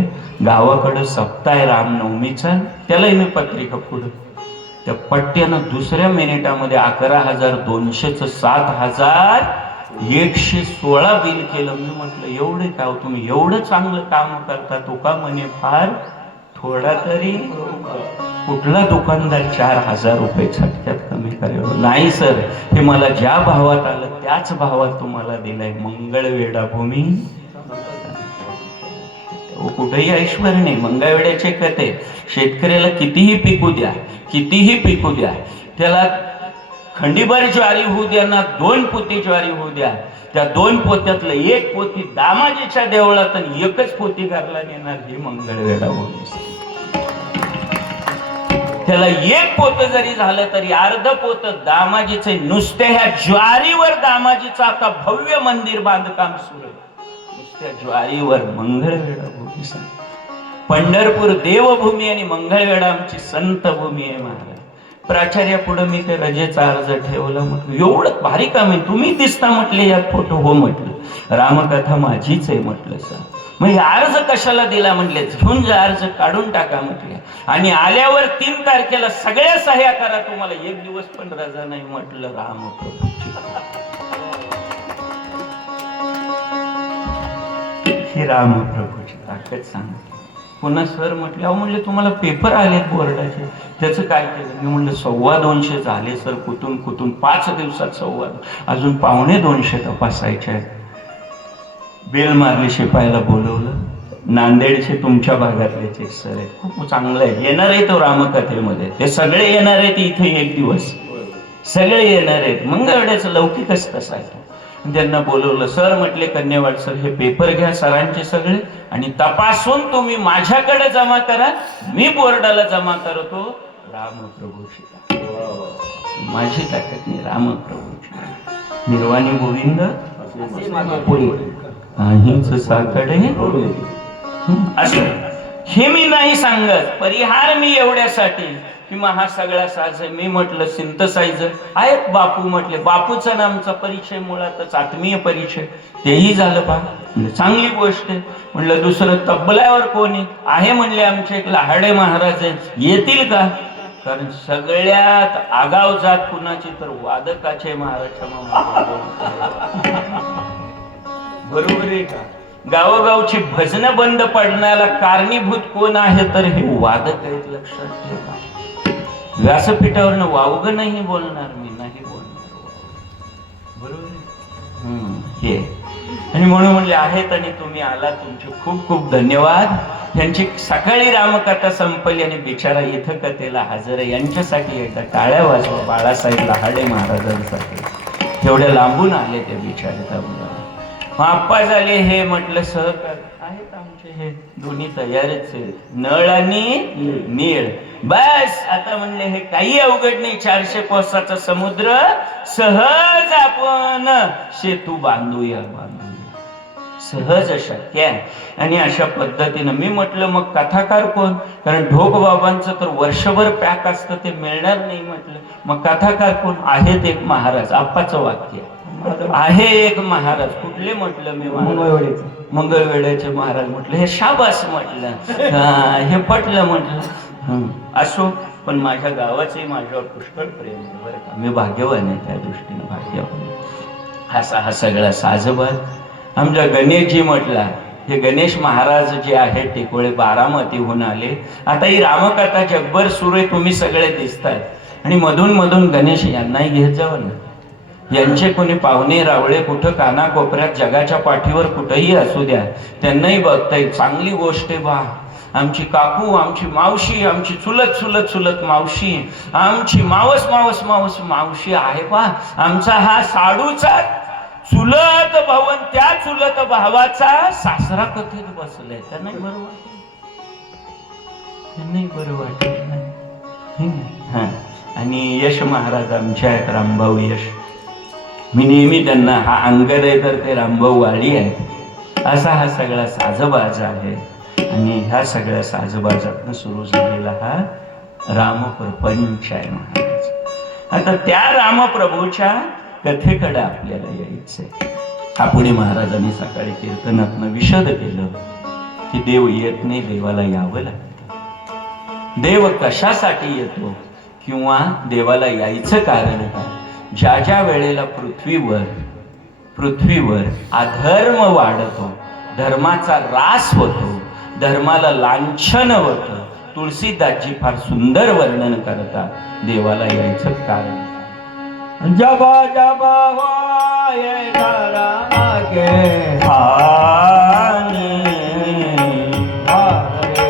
गावाकडं सप्ताह आहे रामनवमीचा, त्यालाही मी पत्रिका पुढं. त्या पट्ट्यानं दुसऱ्या मिनिटामध्ये 11,200चं 7,116 बिल केलं. मी म्हटलं एवढे का तुम्ही एवढं चांगलं काम करता? तो का म्हणे फार थोडा तरी कुठला दुकानदार 4,000 रुपये झटक्यात कमी करेल? नाही सर, हे मला ज्या भावात आलं त्याच भावात तुम्हाला दिलंय. मंगळवेढा भूमी कुठेही ऐश्वर नाही. मंगळवेढ्याचे कथे, शेतकऱ्याला कितीही पिकू द्या, कितीही पिकू द्या, त्याला खंडीभर ज्वारी होऊ द्या ना 2 पोती ज्वारी होऊ द्या, त्या 2 पोत्यातलं 1 पोती दामाजीच्या देवळात आणि 1च पोती घरला नेणार. ही मंगळवेढा भूमी. त्याला 1 पोत जरी झालं तरी अर्ध पोत दामाजीचे. नुसत्या ह्या ज्वारीवर दामाजीचं आता भव्य मंदिर बांधकाम सुरू आहे. नुसत्या ज्वारीवर. मंगळवेढा भूमी. पंढरपूर देवभूमी आणि मंगळवेढा आमची संत भूमी आहे महाराज. प्राचार्य पुढे मी ते रजेचा अर्ज ठेवला. म्हटलं एवढं भारी काम आहे, तुम्ही दिसता म्हटले यात फोटो. हो म्हटलं, रामकथा माझीच आहे म्हटलं. सर मग अर्ज कशाला दिला म्हटले? घेऊन जा अर्ज, काढून टाका म्हटले. आणि आल्यावर 3 तारखेला सगळ्या सह्या करा, तुम्हाला 1 दिवस पण रजा नाही म्हटलं. रामप्रभूची ही रामप्रभूची ताकद सांगते. पुन्हा सर म्हटले, अहो म्हणले तुम्हाला पेपर आले बोर्डाचे, त्याचं काय केलं? मी म्हणलं 225 झाले सर, कुठून 5 दिवसात 225, अजून 250 तपासायचे आहेत. बेल मारली, शिपायाला बोलवलं. नांदेडचे तुमच्या भागातलेच एक सर आहेत, खूप चांगलं आहे, येणार आहे तो रामकथेमध्ये. ते सगळे येणार आहेत इथे 1 दिवस, सगळे येणार आहेत. मंगळवेढ्याचं लौकिकच तसं आहे. त्यांना बोलवलं. सर म्हटले, कन्यावाड सर हे पेपर घ्या सरांचे सगळे आणि तपासून तुम्ही माझ्याकडे जमा करा, मी बोर्डाला जमा करतो. रामप्रभूची माझी ताकद नाही, रामप्रभूची. निर्वाणी गोविंद अहिंस साकडे असं हे मी नाही सांगत. परिहार मी एवढ्यासाठी की हा सगळा साज आहे. मी म्हटलं सिंथसायझर आहेत बापू म्हटले, बापूचा नामचा परिचय मुळातच आत्मीय परिचय, तेही झालं पहा, चांगली गोष्ट आहे. म्हणलं दुसरं तबल्यावर कोणी आहे म्हणले, आमचे एक लहाडे महाराज आहे, येतील का? कारण सगळ्यात आगाव जात कुणाची तर वादकाचे महाराजच्या. बरोबर आहे का? गावोगावची भजनं बंद पडण्याला कारणीभूत कोण आहे तर हे वादक आहेत, लक्षात ठेवा. व्यासपीठावरनं वावगं नाही बोलणार, मी नाही बोलणार, बरोबर हे. आणि म्हणून म्हणले आहेत आणि तुम्ही आला, तुमचे खूप खूप धन्यवाद. यांची सकाळी रामकथा संपली आणि बिचारा इथं कथेला हजर आहे. यांच्यासाठी एकदा टाळ्या वाजवा बाळासाहेब लहाडे महाराजांसाठी. एवढ्या लांबून आले ते बिचारे. आप्पा झाले हे म्हटलं सहकार आहेत आमचे, हे दोन्ही तयारच आहेत, नळ आणि नीळ. बस आता म्हणले हे काही अवघड नाही, 400 कोसाचा समुद्र सहज आपण सेतू बांधूया, सहज शक्य आहे. आणि अशा पद्धतीनं मी म्हटलं मग कथाकार कोण? कारण ढोक बाबांचं तर वर्षभर पॅक असतं, ते मिळणार नाही म्हटलं. मग कथाकार कोण? आहेत एक महाराज. आप्पाचं वाक्य आहे एक महाराज. कुठले म्हटलं मी? मंगळवेढ्याचे महाराज. म्हटलं हे शाबास म्हटलं, हे पटलं म्हटलं. असो, पण माझ्या गावाचे माझ्यावर पुष्कळ प्रेम आहे बरं का. मी भाग्यवान आहे त्या दृष्टीने, भाग्यवान. हा सगळा साजबाज. आमच्या गणेशजी म्हटला, हे गणेश महाराज जे आहे टिकोळे बारामतीहून आले. आता ही रामकथा जगभर सुरू आहे, तुम्ही सगळे दिसतायत. आणि मधून मधून गणेश यांनाही घेत जावं ना. यांचे कोणी पाहुणे रावळे कुठं कानाकोपऱ्यात जगाच्या पाठीवर कुठंही असू द्या, त्यांनाही बघताय. चांगली गोष्ट आहे बा. आमची काकू, आमची मावशी, आमची चुलत चुलत चुलत मावशी, आमची मावस मावस मावस मावशी आहे पा. आमचा हा साडूचा चुलत भावन, त्या चुलत भावाचा सासरा कथेत बसलाय. त्यांनाही बरं वाटत, त्यांनाही बरं वाटत नाही. हा. आणि यश महाराज आमचे आहेत, रामभाऊ यश. मी नेहमी त्यांना, हा अंगद आहे तर ते रामभाऊ वाळी आहेत. असा हा सगळा साजबाज आहे. आणि ह्या सगळ्या साजबाजातनं सुरू झालेला हा रामप्रपंच आहे महाराज. आता त्या रामप्रभूच्या कथेकडे आपल्याला यायचंय. पुणे महाराजांनी सकाळी कीर्तनातनं विशद केलं की देव येत नाही, देवाला यावं लागतं. देव कशासाठी येतो किंवा देवाला यायचं कारण काय? ज्या ज्या वेळेला पृथ्वीवर अधर्म वाढतो, धर्माचा ऱ्हास होतो, धर्माला लांछन होतं, तुळशीदासजी फार सुंदर वर्णन करतात देवाला यायचं कारण. जब जब होए धरा के हानी हरे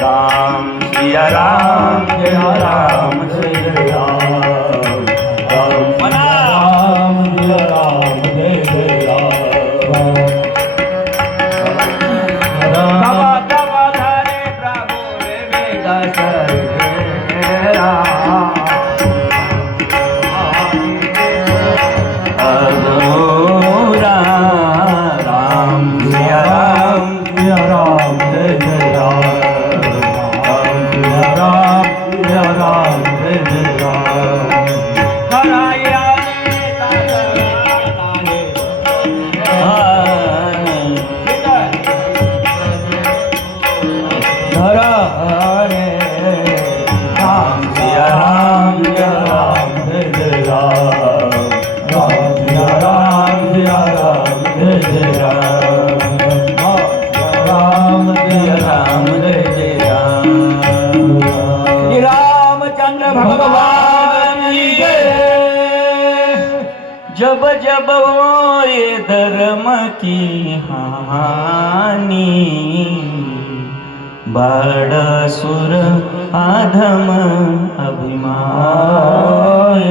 राम सिया राम जय राम जय राम म्हणा. राम जय राम जय जय राम तब तब धरे प्रभु रे मेघ सरे राम राम सिया राम जय राम जय जय राम जय राम जय जय राम कराया धरा रे राम सिया राम जय राम जय जय राम जय राम जय राम जय जय राम राम जय राम जय जय राम. श्री रामचंद्र भगवान की जय. जब जब होए धर्म की हानी बाळासुर आधम अभिमान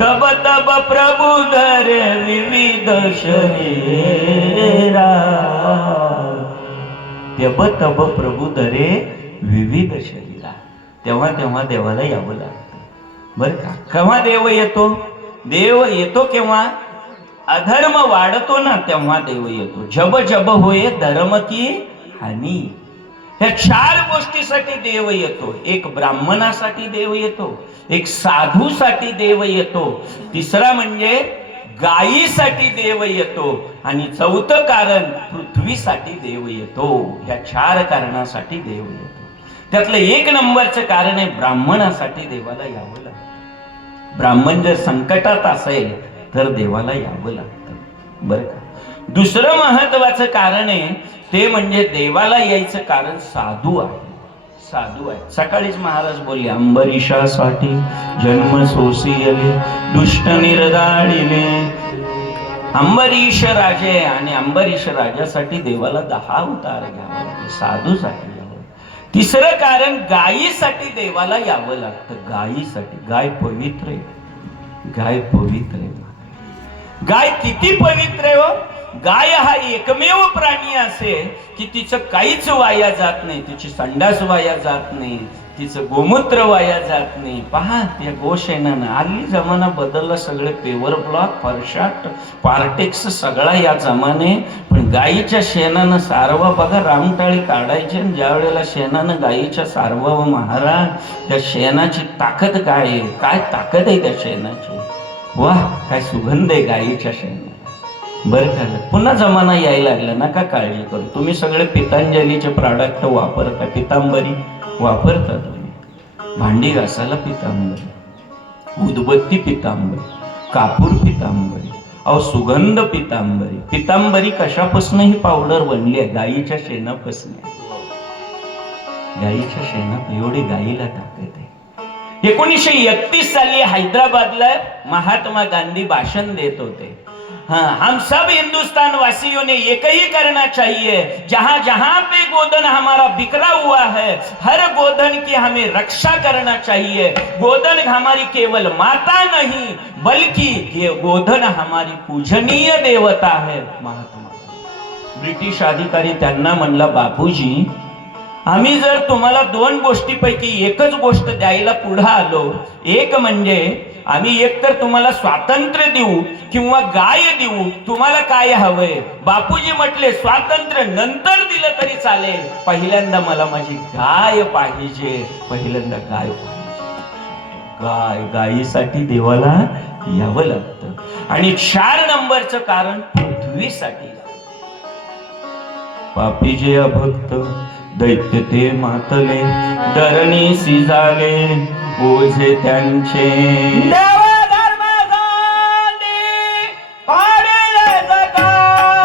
तब तब प्रभु धर विविध शरीरा तब तब प्रभु धरे विविध शरीरा. तेव्हा तेव्हा देवाला यावं लागतं बर का. केव्हा देव येतो? देव येतो केव्हा? अधर्म वाढतो ना तेव्हा देव येतो. जब जब होय धर्म की हानी. ह्या 4 गोष्टीसाठी देव येतो. एक ब्राह्मणासाठी देव येतो, एक साधूसाठी देव येतो, तिसरा म्हणजे गायीसाठी देव येतो आणि चौथं कारण पृथ्वीसाठी देव येतो. ह्या 4 कारणासाठी देव येतो. त्यातलं 1 नंबरचं कारण आहे ब्राह्मणासाठी देवाला यावं लागतं. ब्राह्मण जर संकटात असेल तर देवाला यावं लागतं बरं का. दुसरं महत्वाचं कारण आहे ते म्हणजे देवाला यायचं कारण साधू आहे. साधू आहे. सकाळीच महाराज बोलले अंबरीशासाठी जन्म सोसियले दुष्ट निर्दाळिले. अंबरीश राजे आणि अंबरीश राजासाठी देवाला 10 अवतार घ्यावे लागले. साधूसाठी यावं. तिसरं कारण गायीसाठी देवाला यावं लागतं. गायीसाठी. गाय पवित्र आहे. गाय पवित्र आहे. गाय किती पवित्र आहे हो. गाय हा एकमेव प्राणी असेल की तिचं काहीच वाया जात नाही. तिची संडास वाया जात नाही, तिचं गोमूत्र वाया जात नाही. पहा त्या गोशेनानं. हल्ली जमाना बदलला. सगळे पेवर ब्लॉक, फरशाट, पार्टेक्स सगळा या जमाने. पण गायीच्या शेणानं सारवा बघा रामटाळी काढायचे. आणि ज्या वेळेला शेणानं गायीच्या सारवा व महाराज त्या शेणाची ताकद काय आहे. काय ताकद आहे त्या शेणाची. वाह काय सुगंध आहे गायीच्या शेणाला. बरं झालं पुन्हा जमाना यायला लागला. नका काळजी करू. तुम्ही सगळे पितांजलीचे प्रॉडक्ट वापरता. पितांबरी वापरता तुम्ही. भांडी घासायला पितांबरी, उदबत्ती पितांबरी, कापूर पितांबरी, अहो सुगंध पितांबरी. पितांबरी कशापासून ही पावडर बनली आहे? गायीच्या शेणापासून. गायीच्या शेणात एवढी गायीला ताकद आहे. 1931 साली हैदराबादला महात्मा गांधी भाषण देत होते. हम सब हिंदुस्तान वासियों ने एक ही करना चाहिए, जहां जहां पे गोधन हमारा बिखरा हुआ है, हर गोधन की हमें रक्षा करना चाहिए. गोधन हमारी केवल माता नहीं बल्कि ये गोधन हमारी पूजनीय देवता है. महात्मा ब्रिटिश अधिकारी त्यांना म्हणला बापूजी आम्ही जर तुम्हाला 2 गोष्टीपैकी एकच गोष्ट द्यायला पुढे आलो. एक म्हणजे आम्ही एकतर तुम्हाला स्वातंत्र्य देऊ किंवा गाय देऊ. तुम्हाला काय हवंय? बापूजी म्हटले स्वातंत्र्य नंतर दिलं तरी चालेल, पहिल्यांदा मला माझी गाय पाहिजे. पहिल्यांदा गाय पाहिजे. गायीसाठी देवाला यावं लागतं. आणि 4 नंबरचं कारण पृथ्वीसाठी. पापी जे अभक्त दैत्य ते मातले, धरणी सिजाले ओझे त्यांचे. देव धर्म पाडले जगाले,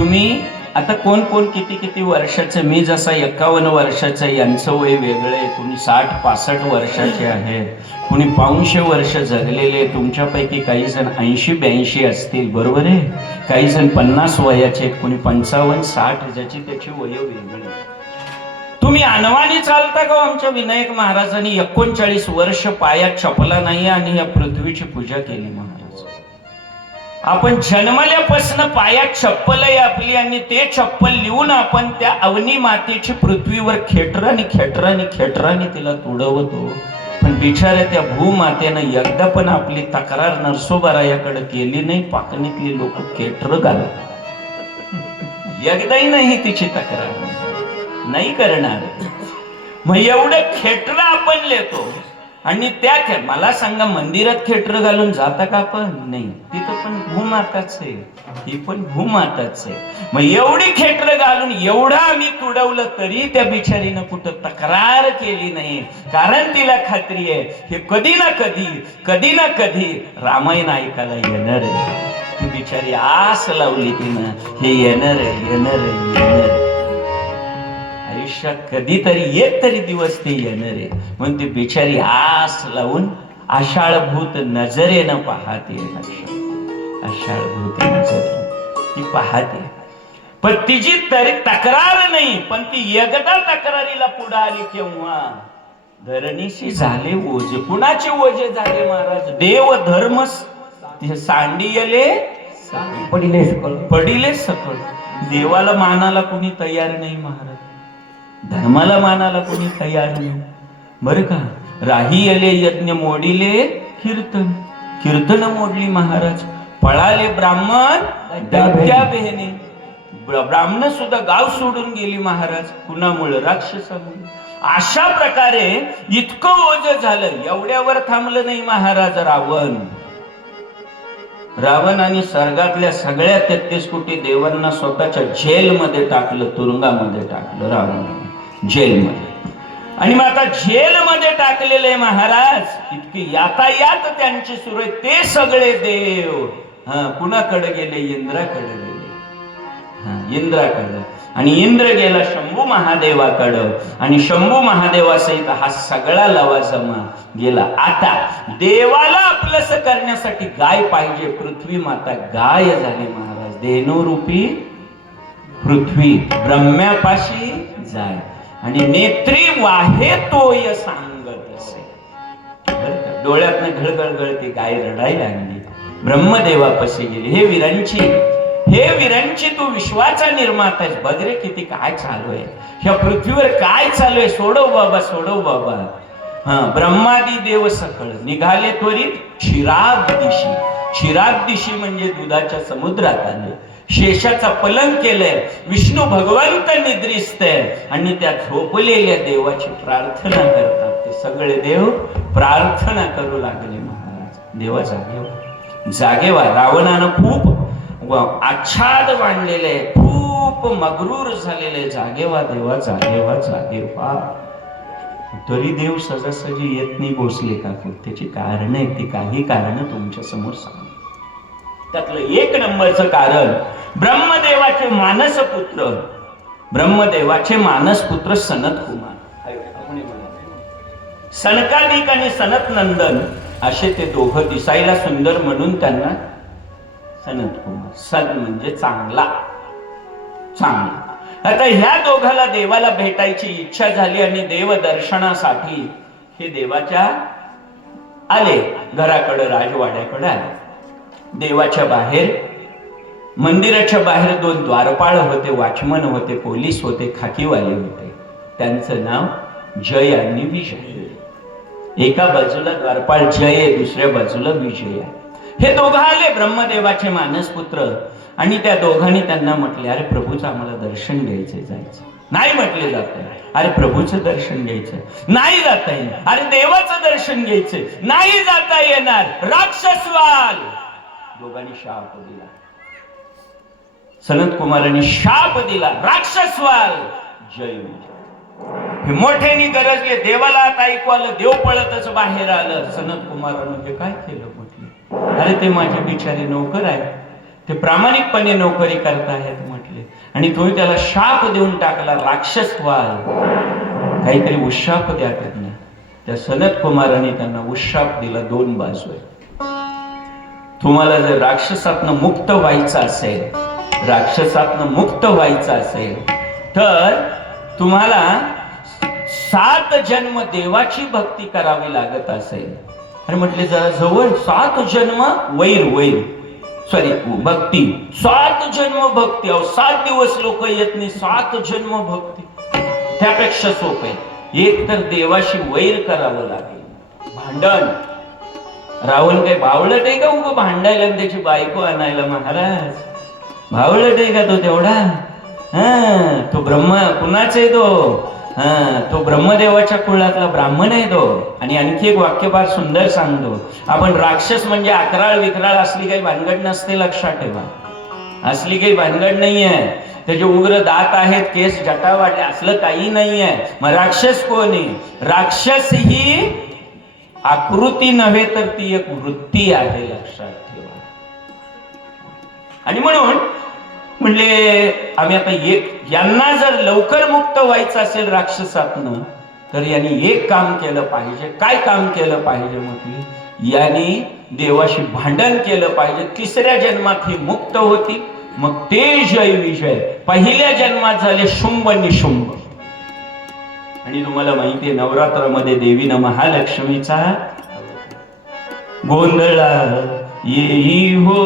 तुम्ही आता कोण कोण किती किती वर्षाचं, मी जसा 51 वर्षाचं, यांचं वय वेगळं आहे, कुणी 60-65 वर्षाचे आहेत, कुणी 500 वर्ष जगलेले, तुमच्यापैकी काही जण 80-82 असतील, बरोबर आहे, काही जण 50 वयाचे आहेत, कुणी 55-60, ज्याची त्याची वय वेगळी. तुम्ही अनवाणी चालता का? आमच्या विनायक महाराजांनी 39 वर्ष पायात चपला नाही आणि या पृथ्वीची पूजा केली. महाराज, आपण जन्मल्यापासून पायात चप्पल आहे आपली, आणि ते चप्पल लिहून आपण त्या अवनी मातेची पृथ्वीवर खेटरानी खेटरानी खेटरानी तिला तुडवतो. पण बिचाऱ्या त्या भूमातेनं एकदा पण आपली तक्रार नरसोबारायाकडे केली नाही. पाकणीतली लोक खेटर घालतात, एकदाही नाही तिची तक्रार नाही करणार. मग एवढं खेटर आपण लेतो, आणि त्या मला सांगा, मंदिरात खेटर घालून जाता का आपण? नाही, तिथं पण भूमाताच आहे, ही पण भूमाताच आहे. मग एवढी खेटर घालून एवढं आम्ही तुडवलं तरी त्या बिचारीनं कुठं तक्रार केली नाही. कारण तिला खात्री आहे हे कधी ना कधी रामायण ऐकायला येणार आहे. ती बिचारी आस लावली तिनं, हे येणार आहे. आयुष्यात कधीतरी एक तरी दिवस ते येणार आहे, म्हणून ती बिचारी आस लावून आषाढभूत नजरेनं पाहते. आषाढभूत नजरेनं ती पाहते, पण तिची तरी तक्रार नाही. पण ती एकदा तक्रारीला पुढे आली केव्हा धरणीशी झाले ओझे. कुणाचे ओझे झाले महाराज? देव धर्म सांडियले पडिले सकळ. देवाला मानाला कोणी तयार नाही महाराज, धर्माला मानाला कोणी तयार नाही, बरं का. राही आले यज्ञ मोडिले कीर्तन मोडली महाराज. पळाले ब्राह्मण दत्या बहिणी, ब्राह्मण सुद्धा गाव सोडून गेली महाराज. कुणामुळे? राक्षसामुळे. अशा प्रकारे इतकं ओझ झालं. एवढ्यावर थांबलं नाही महाराज. रावण आणि स्वर्गातल्या सगळ्या 33 कोटी देवांना स्वतःच्या जेलमध्ये टाकलं, तुरुंगामध्ये टाकलं रावण, जेलमध्ये. आणि मग आता जेलमध्ये टाकलेले महाराज, इतकी यातायात त्यांची सुरू आहे. ते सगळे देव कुणाकडे गेले? इंद्राकडे गेले. इंद्राकडे. आणि इंद्र गेला शंभू महादेवाकडं, आणि शंभू महादेवासहित हा सगळा लवाजमा गेला. आता देवाला आपलंस करण्यासाठी गाय पाहिजे. पृथ्वी माता गाय झाली महाराज. धेनुरूपी पृथ्वी ब्रह्म्यापाशी जाय, आणि नेत्री वाहे तोय सांगत असे. डोळ्यातनं घळघळ गळती, गाय रडायला लागली. ब्रह्मदेवापाशी गेली. हे विरांची तू विश्वाचा निर्माता आहेस. बघ रे किती काय चालू आहे ह्या पृथ्वीवर, काय चालू आहे. सोडव बाबा. ब्रह्मादी देव सकळ निघाले त्वरित क्षीराब दिशी म्हणजे दुधाच्या समुद्रात आले. शेषाचा पलंग केलंय. विष्णू भगवंत निद्रिस्त आहे, आणि त्या झोपलेल्या देवाची प्रार्थना करतात. ते सगळे देव प्रार्थना करू लागले महाराज. देवा जागेवा. रावणानं खूप आच्छाद मांडलेले, खूप मगरूर झालेले. जागेवा देवा, जागेवा. तरी देव सहजासहजी येत नाही. भोसले का? त्याची कारण आहेत. ती काही कारण तुमच्या समोर सांग. त्यातलं एक नंबरचं कारण, ब्रह्मदेवाचे मानसपुत्र सनत कुमार. सनकादिक आणि सनत नंदन असे ते दोघं दिसायला सुंदर, म्हणून त्यांना सनत कुमार. सन म्हणजे चांगला. आता ह्या दोघाला देवाला भेटायची इच्छा झाली, आणि देव दर्शनासाठी हे देवाच्या आले घराकडे, राजवाड्याकडे आले. देवाच्या बाहेर, मंदिराच्या बाहेर 2 द्वारपाळ होते, वॉचमन होते, पोलीस होते, खाकीवाले होते. त्यांचं नाव जय आणि विजय. एका बाजूला द्वारपाळ जय आहे, दुसऱ्या बाजूला विजय आहे. हे दोघं आले ब्रह्मदेवाचे मानसपुत्र, आणि त्या दोघांनी त्यांना म्हटले, अरे प्रभूचं आम्हाला दर्शन घ्यायचे, जायचं नाही. म्हटले जाते, अरे प्रभूचं दर्शन घ्यायचं नाही, जाता येणार. अरे देवाचं दर्शन घ्यायचंय, नाही जाता येणार. राक्षसवाल. दोघांनी शाप दिला. सनत कुमारांनी शाप दिला, राक्षसवाल जय विजय. हे मोठ्याने गरजले. देवाला आता ऐकू आलं. देव पळतच बाहेर आलं. सनत कुमारानं जे काय केलं म्हटले, अरे ते माझे बिचारे नोकर आहे, ते प्रामाणिकपणे नोकरी करतायत म्हटले. सांगितले आणि तुम्ही त्याला शाप देऊन टाकला, राक्षस व्हाल, काहीतरी उशाप द्या त्यांना. त्या सनत कुमाराने त्यांना उशाप दिला. 2 बाजू आहे. तुम्हाला जर राक्षसातनं मुक्त व्हायचं असेल, राक्षसातनं मुक्त व्हायचं असेल तर तुम्हाला 7 जन्म देवाची भक्ती करावी लागत असेल. आणि म्हटले जरा जवळ 7 जन्म भक्ती, 7 जन्म भक्ती. अहो 7 दिवस लोक येत नाही, 7 जन्म भक्ती त्यापेक्षा सोपे. एक तर देवाशी वैर करावं लागेल, भांडण. रावण काही भावलट आहे का उभं भांडायला आणि त्याची बायको आणायला? महाराज भावलट आहे का तो तेवढा? तो ब्रह्म कुणाच आहे तो ब्रह्मदेवाच्या कुळातला ब्राह्मण आहे तो. आणि आणखी एक वाक्य फार सुंदर सांगतो. आपण राक्षस म्हणजे अकराळ विकराळ असली काही भानगड नसते, लक्षात ठेवा. असली काही भानगड नाहीये. त्याचे उग्र दात आहेत, केस जटा वाटले, असलं काही नाहीये. मग राक्षस कोणी? राक्षस ही आकृती नव्हे तर ती एक वृत्ती आहे, लक्षात ठेवा. आणि म्हणून म्हणले आम्ही आता यांना जर लवकर मुक्त व्हायचं असेल राक्षसातनं तर यांनी एक काम केलं पाहिजे. काय काम केलं पाहिजे म्हटले? यांनी देवाशी भांडण केलं पाहिजे. 3ऱ्या जन्मात ही मुक्त होती. मग ते जय विजय. पहिल्या जन्मात झाले शुंभ निशुंभ. आणि तुम्हाला माहितीये नवरात्रामध्ये देवीनं महालक्ष्मीचा गोंधळा येई हो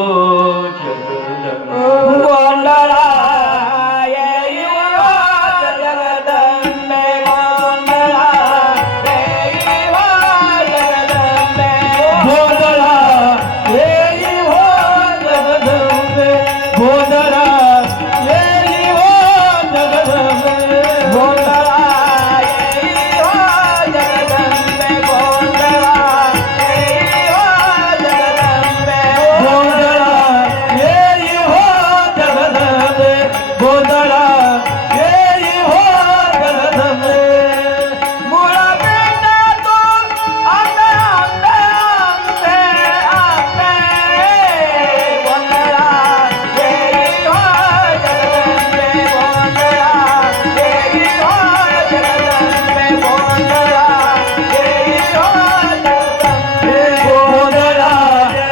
गोंधळा येई हो जगदंबे, गोंधळा येई हो जगदंबे, गोंधळा येई हो जगदंबे, गोंधळा येई हो जगदंबे, गोंधळा येई हो जगदंबे, गोंधळा येई हो जगदंबे, गोंधळा येई हो जगदंबे, गोंधळा येई हो जगदंबे. मुळा बेटा तो आंबे आंबे आंबे आंबे, गोंधळा येई हो जगदंबे, गोंधळा येई हो जगदंबे, गोंधळा येई हो जगदंबे, गोंधळा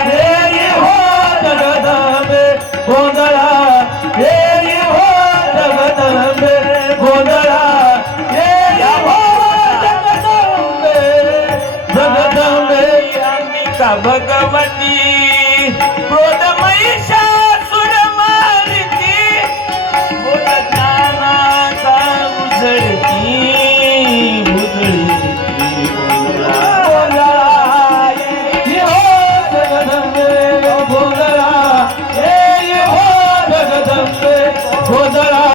येई हो जगदंबे, गोंधळा येई हो जगदंबे, गोंधळा येई हो जगदंबे, जगदंबे अंबिका भगवती